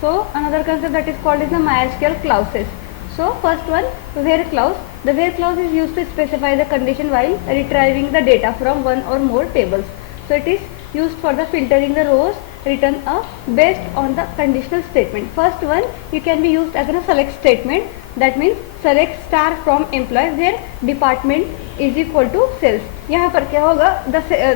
So another concept that is called is the MySQL clauses. So first one, where clause. The where clause is used to specify the condition while retrieving the data from one or more tables. So it is used for the filtering the rows written based on the conditional statement. First one, you can be used as a select statement. That means select star from employee where department is equal to cells. यहाँ पर क्या होगा,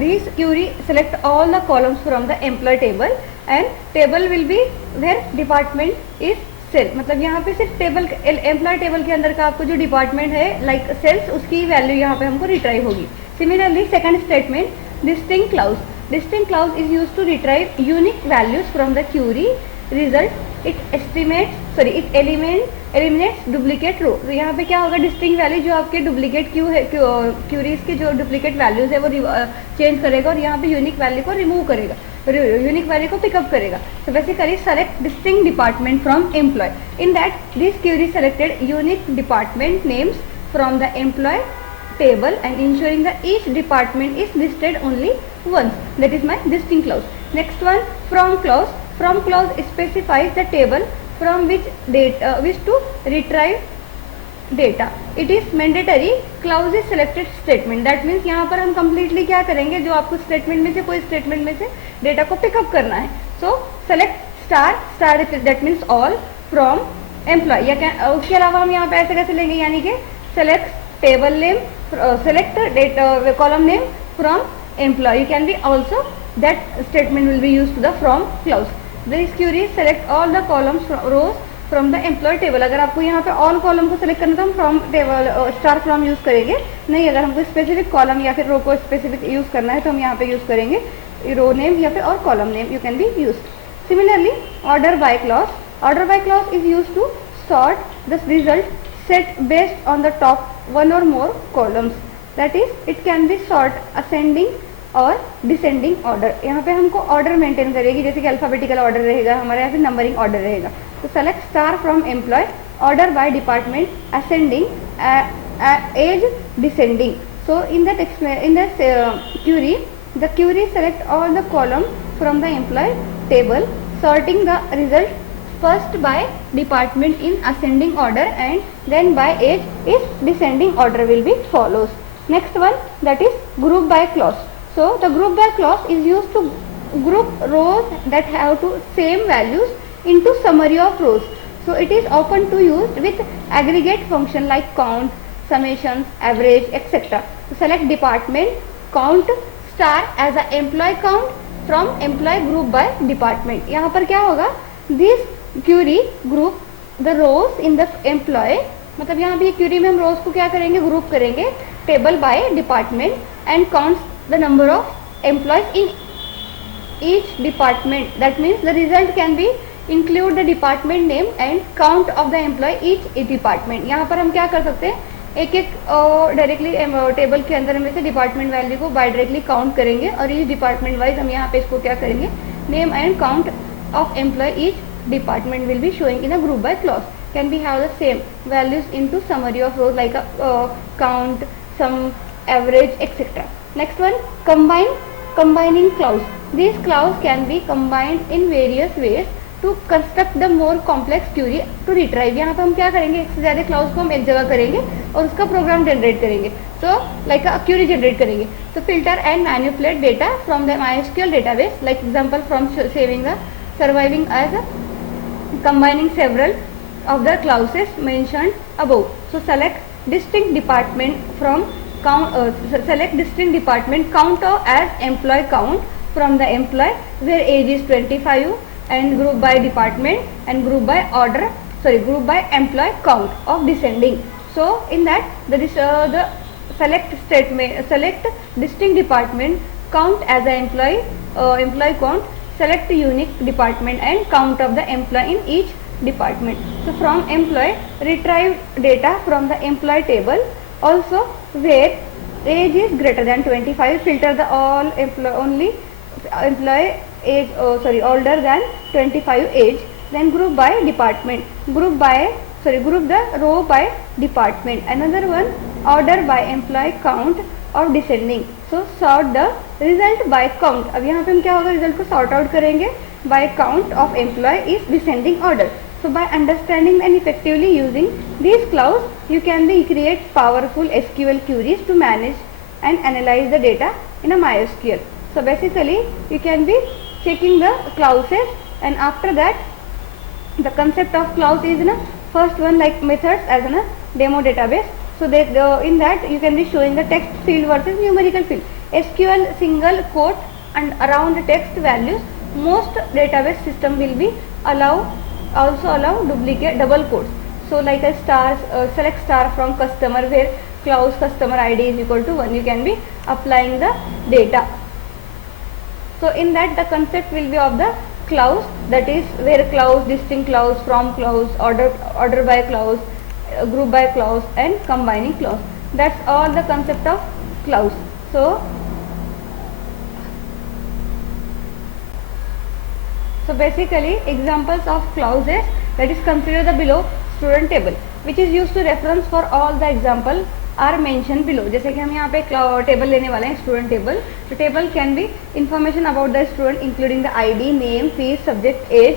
this query select all the columns from the employee table and table will be where department is cell. मतलब यहाँ पे सिर्फ table employ table के अंदर का आपको जो डिपार्टमेंट है लाइक सेल्स, उसकी वैल्यू यहाँ पे हमको रिट्राइव होगी. Similarly second statement distinct clause. Distinct clause is used to retrieve unique values from the query result. It eliminates duplicate row. तो यहाँ पे क्या होगा, डिस्टिंक्ट वैल्यू जो आपके डुप्लीकेट क्यूरीज के जो डुप्लीकेट वैल्यूज है वो चेंज करेगा और यहाँ पे यूनिक वैल्यू को रिमूव करेगा, यूनिक वैल्यू को पिकअप करेगा. So basically select distinct department from employee. In that this query selected unique department names from the employee table and ensuring that each department is listed only once. That is my distinct clause. Next one, from clause. From clause specifies the table from which to retrieve data. It is mandatory clause is selected statement. That means यहाँ पर हम completely क्या करेंगे, जो आपको statement में से कोई स्टेटमेंट में से डेटा को पिकअप करना है. सो select star that means all from employ. या क्या उसके अलावा हम यहाँ पे ऐसे कैसे लेंगे, यानी कि select table name, select data column name from employee. You can be also that statement will be use to the from clause. This query select all the columns rows from the employee table. अगर आपको यहाँ पे all column को select करना तो हम from table star from use करेंगे. नहीं, अगर हमको स्पेसिफिक कॉलम या फिर रो को स्पेसिफिक यूज करना है तो हम यहाँ पे यूज करेंगे रो नेम या फिर और column name. You can be use. Similarly order by clause. Order by clause is use to sort the result set based on the top one और more columns. That is it can be sort ascending और descending order. यहाँ पे हमको order maintain करेगी, जैसे कि alphabetical order रहेगा हमारा या फिर नंबरिंग ऑर्डर रहेगा. तो select star from employee, order by department, ascending, as, descending. So in that query the query select all the column from the employee table, sorting the result first by department in ascending order and then by age is descending order will be follows. Next one, that is group by clause. So the group by clause is used to group rows that have to same values into summary of rows. So it is often to use with aggregate function like count, summations, average, etc. So select department, count star as a employee count from employee group by department. यहाँ पर क्या होगा, this query group the rows in the employee. मतलब यहाँ पे Curie में हम रोज को क्या करेंगे, ग्रुप करेंगे table by department and counts the number of employees in each department. That means the result can be include the department name and count of the employee each department. यहाँ पर हम क्या कर सकते हैं, एक एक डायरेक्टली टेबल के अंदर में से डिपार्टमेंट वैल्यू को बाय डायरेक्टली काउंट करेंगे और ईच डिपार्टमेंट वाइज हम यहाँ पे इसको क्या करेंगे, name and count of employee each department will be showing in a group by clause. Can be have the same values into summary of rows like a count, sum, average, etc. Next one, combining clause. These clause can be combined in various ways to construct the more complex query to retrieve. यहाँ पे हम क्या करेंगे, एक से ज़्यादा clause को हम एक जगह करेंगे और उसका प्रोग्राम जनरेट करेंगे. So like a query generate करेंगे. So filter and manipulate data from the MySQL database. Like example from saving the surviving as a combining several of the clauses mentioned above. So select distinct department from select distinct department count as employee count from the employee where age is 25 and group by department and group by group by employee count of descending. So in that the select distinct department count as the employee count, select unique department and count of the employee in each department. So from employee retrieve data from the employee table. Also where age is greater than 25, filter the all only employee age older than 25 age. Then group by department, group the row by department. Another one, order by employee count और descending. So sort the result by count. अब यहाँ पे हम क्या होगा, result को sort out करेंगे by count of employee is descending order. So by understanding and effectively using these clauses, you can create powerful SQL queries to manage and analyze the data in a MySQL. So basically you can be checking the clauses, and after that the concept of clause is first one like methods as a demo database. So that in that you can be showing the text field versus numerical field. SQL single quote and around the text values. Most database system will be also allow duplicate double quotes. So like a star, select star from customer where clause customer ID is equal to 1. You can be applying the data. So in that the concept will be of the clause, that is where clause, distinct clause, from clause, order by clause, group by clause and combining clause. That's all the concept of clause. So basically examples of clauses, that is consider the below student table which is used to reference for all the example are mentioned below. जैसे कि हम यहाँ पे table लेने वाले हैं student table. तो table can be information about the student including the ID, name, fees, subject, age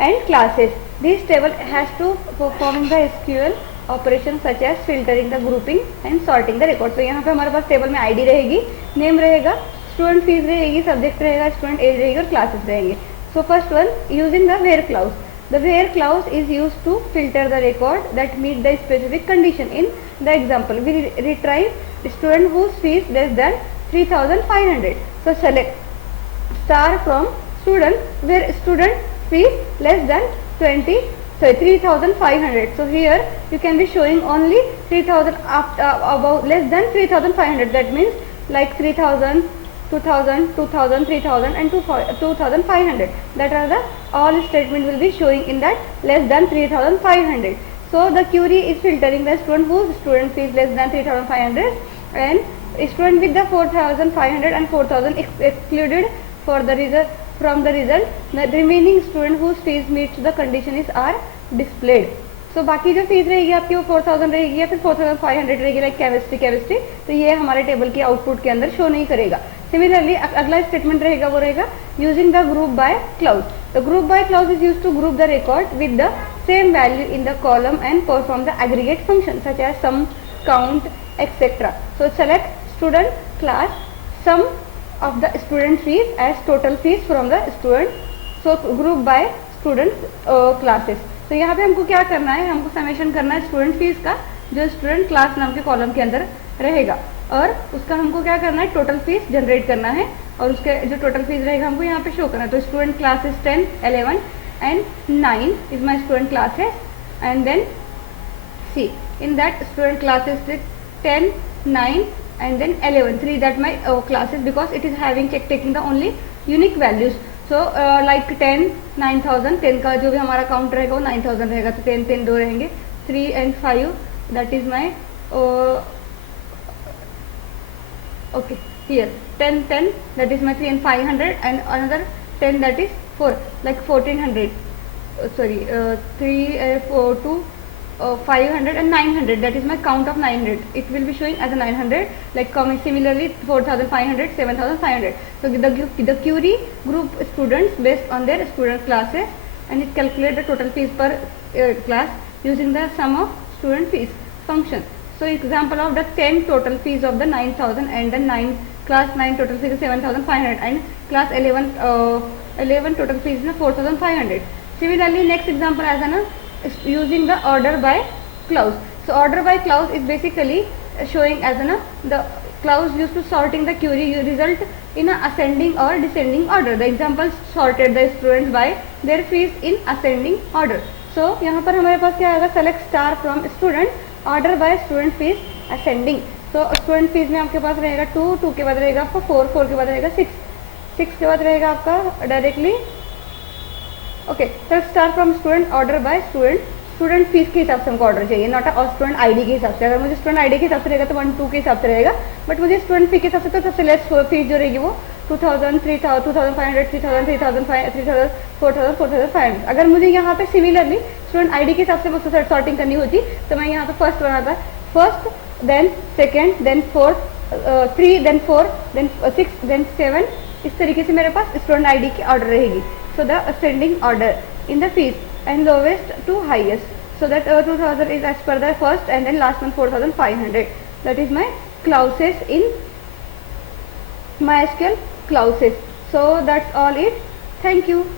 and classes. This table has to performing the SQL operation such as filtering the grouping and sorting the record. तो यहाँ पे हमारे पास table में ID रहेगी, name रहेगा, student fees रहेगी, subject रहेगा, स्टूडेंट एज रहेगी और क्लासेस रहेंगे. So first one, using the where clause. The where clause is used to filter the record that meet the specific condition. In the example, we retrieve student whose fees less than 3,500. So select star from student where student fees less than 3,500. So here you can be showing only 3,000 about less than 3,500. That means like 3,000, 2,000, 2,000, 3,000 and 2,500. That are the all statement will be showing in that less than 3,500. So the query is filtering the student whose student fees less than 3,500 and student with the 4,500 and 4,000 excluded for the result. From the result, the remaining student whose fees meets the condition is are displayed. So बाकी जो fees रहेगी आपकी वो 4,000 रहेगी या फिर 4,500 रहेगी like chemistry. तो ये हमारे टेबल की आउटपुट के अंदर शो नहीं करेगा. सिमिलरली अगला स्टेटमेंट रहेगा वो रहेगा using the group by clause. The group by clause is use to group the record with the same value in the column and perform the aggregate function such as sum, count, etcetera. So select student class sum of the student fees as total fees from the student. So group by student classes. तो यहाँ पे हमको क्या करना है, हमको summation करना है स्टूडेंट फीस का जो स्टूडेंट क्लास नाम के कॉलम के अंदर रहेगा और उसका हमको क्या करना है टोटल फीस जनरेट करना है और उसके जो टोटल फीस रहेगा हमको यहाँ पे शो करना है. तो student classes 10, 11 and 9 is my student classes and then see in that student classes 10, 9 and then 11, 3 that my classes because it is having taking the only unique values. So like 10, 9,000, 10 का जो भी हमारा count रहेगा वो 9,000 रहेगा. तो 10, 10 दो रहेंगे, 3 and 5 that is my okay here 10, 10 that is my 3 and 500 and another 10 that is 4 like 1,400 sorry 3, 4, 2 500 and 900 that is my count of 900. It will be showing as a 900 like similarly 4,500, 7,500. So the query group students based on their student classes and it calculate the total fees per class using the sum of student fees function. So example of the 10 total fees of the 9,000 and the 9 class 9 total fees is 7,500 and class 11 total fees is 4,500. Similarly next example as an using the order by clause. So order by clause is basically showing as the clause used to sorting the query result in a ascending or descending order. The example sorted the students by their fees in ascending order. So यहाँ पर हमारे पास क्या आएगा select star from student order by student fees ascending. So student fees में आपके पास रहेगा 2, 2 के बाद रहेगा आपका 4, 4 के बाद रहेगा 6, 6 के बाद रहेगा आपका डायरेक्टली ओके. तो star from student order by student fees के हिसाब से हमको ऑर्डर चाहिए नॉट और स्टूडेंट आईडी के हिसाब से. अगर मुझे स्टूडेंट आईडी के हिसाब से रहेगा तो 1, 2 के हिसाब से रहेगा बट मुझे स्टूडेंट फी के हिसाब से तो सबसे लेस फीस जो रहेगी वो 2,000, 3,000, 2,500, 3,000, 3,000, 3,000, 4,000, 4,500. अगर मुझे यहाँ पे सिमिलरली स्टूडेंट आईडी के हिसाब से मुझसे सॉर्टिंग करनी होती तो मैं यहाँ पे फर्स्ट बनाता first then second then fourth 3 then 4 then 6 then 7 इस तरीके से मेरे पास स्टूडेंट आईडी की ऑर्डर रहेगी. So the ascending order in the fees and lowest to highest. So that 2000 is as per the first, and then last one 4500. That is my clauses in MySQL clauses. So that's all it. Thank you.